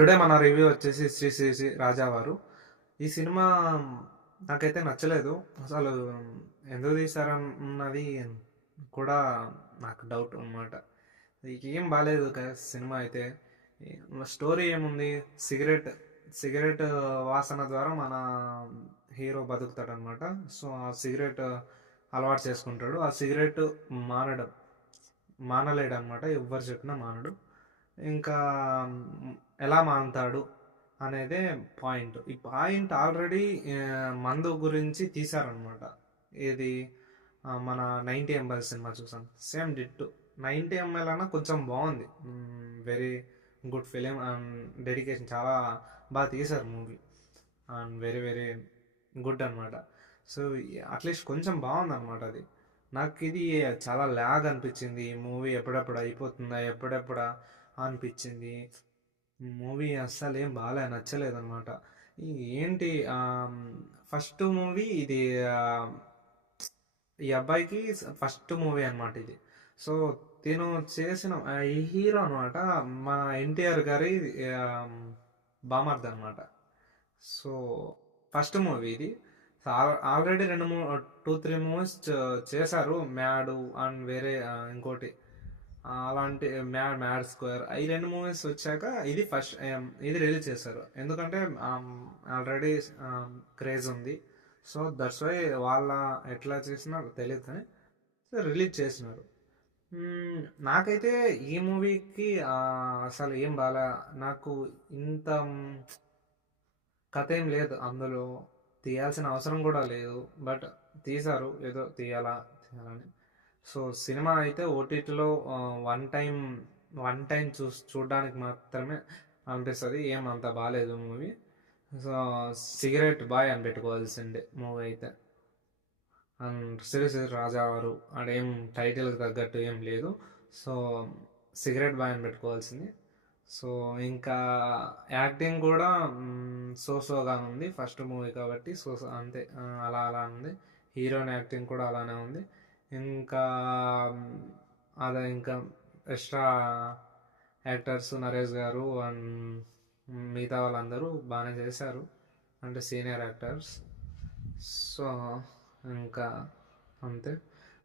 Today మన review వచ్చేసి శ్రీ శ్రీ శ్రీ రాజావారు. ఈ సినిమా నాకైతే నచ్చలేదు. అసలు ఎందుకు తీశారన్నది కూడా నాకు డౌట్ అనమాట. ఏం బాలేదు సినిమా అయితే. స్టోరీ ఏముంది? సిగరెట్ సిగరెట్ వాసన ద్వారా మన హీరో బతుకుతాడనమాట. సో ఆ సిగరెట్ అలవాటు చేసుకుంటాడు. ఆ సిగరెట్ మానలేడనమాట. ఎవ్వరు చెప్పినా మానడు. ఇంకా ఎలా మానుతాడు అనేదే పాయింట్. ఈ పాయింట్ ఆల్రెడీ మందు గురించి తీశారనమాట. ఇది మన 90 ml సినిమా చూసాను, సేమ్ డిట్టు. 90 ml అన్నా కొంచెం బాగుంది. Very good film and dedication, చాలా బాగా తీశారు movie and very very good అనమాట. సో అట్లీస్ట్ కొంచెం బాగుంది అనమాట అది. నాకు ఇది చాలా ల్యాగ్ అనిపించింది. ఈ మూవీ ఎప్పుడెప్పుడు అయిపోతుందా ఎప్పుడెప్పుడా అనిపించింది. మూవీ అస్సలు ఏం బాగా నచ్చలేదన్నమాట. ఏంటి ఫస్ట్ మూవీ ఇది, ఈ అబ్బాయికి ఫస్ట్ మూవీ అనమాట ఇది. సో తిను చేసిన ఈ హీరో అనమాట మా ఎన్టీఆర్ గారి బామర్ది అనమాట. సో ఫస్ట్ మూవీ ఇది. ఆల్రెడీ 2-3 మూవీస్ చేశారు, మ్యాడ్ అండ్ వేరే ఇంకోటి అలాంటి మ్యాడ్ స్క్వేర్. ఈ 2 మూవీస్ వచ్చాక ఇది ఫస్ట్ ఇది రిలీజ్ చేశారు. ఎందుకంటే ఆల్రెడీ క్రేజ్ ఉంది. సో దట్స్ వై వాళ్ళ ఎట్లా చేసినా తెలియదు కానీ సో రిలీజ్ చేసినారు. నాకైతే ఈ మూవీకి అసలు ఏం బాగా, నాకు ఇంత కథ ఏం లేదు అందులో, తీయాల్సిన అవసరం కూడా లేదు. బట్ తీశారు, ఏదో తీయాలని. సో సినిమా అయితే ఓటీటీలో వన్ టైం చూడడానికి మాత్రమే అనిపిస్తుంది. ఏం అంత బాగాలేదు మూవీ. సో సిగరెట్ బాయ్ అని పెట్టుకోవాల్సిందే మూవీ అయితే. అండ్ శ్రీ శ్రీ రాజావారు అదేం టైటిల్కి తగ్గట్టు ఏం లేదు. సో సిగరెట్ బాయ్ అని పెట్టుకోవాల్సింది. సో ఇంకా యాక్టింగ్ కూడా సోగా ఉంది, ఫస్ట్ మూవీ కాబట్టి అంతే, అలా ఉంది. హీరోయిన్ యాక్టింగ్ కూడా అలానే ఉంది. ఇంకా అదే ఇంకా ఎక్స్ట్రా యాక్టర్స్ నరేష్ గారు అండ్ మిగతా వాళ్ళందరూ బాగానే చేశారు, అంటే సీనియర్ యాక్టర్స్. సో ఇంకా అంతే.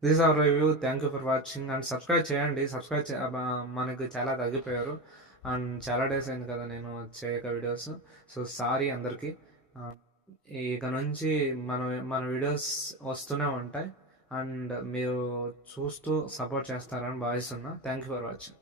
This our review. Thank you for watching and subscribe చేయండి. మనకి చాలా తగ్గిపోయారు అండ్ చాలా డేస్ అయింది కదా నేను చేయక వీడియోస్. సో సారీ అందరికీ. ఇక నుంచి మన వీడియోస్ వస్తూనే ఉంటాయి అండ్ మీరు చూస్తూ సపోర్ట్ చేస్తారని భావిస్తున్నా. Thank you for watching.